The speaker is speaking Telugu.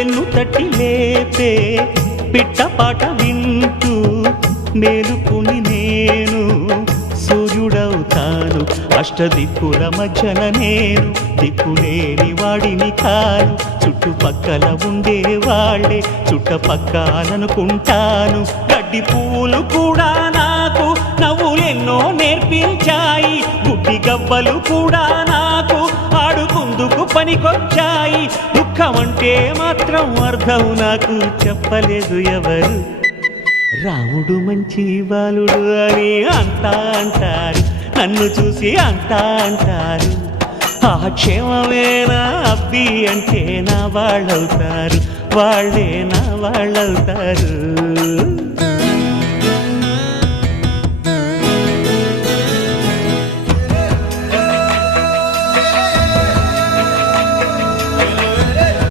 వెన్ను తట్టి లేపే పిట్టపాట వింటూ మేలుకుని నేను సూర్యుడవుతాను. అష్టదిక్కుల మధ్యన నేను దిక్కులేని వాడిని కాను. చుట్టుపక్కల ఉండే వాళ్ళే చుట్టపక్కలనుకుంటాను. గడ్డి పూలు కూడా నాకు నవ్వులెన్నో నేర్పించాయి. గుడ్డి గవ్వలు కూడా నాకు ఆడుకుందుకు పనికొచ్చాయి. దుఃఖమంటే మాత్రం అర్థం నాకు చెప్పలేదు ఎవరు. రాముడు మంచి బాలుడు అని అంతా అంటారు, నన్ను చూసి అంతా అంటారు. ఆ క్షేమమేనా అబ్బి అంటే నా వాళ్ళవుతారు, వాళ్ళే నా వాళ్ళవుతారు.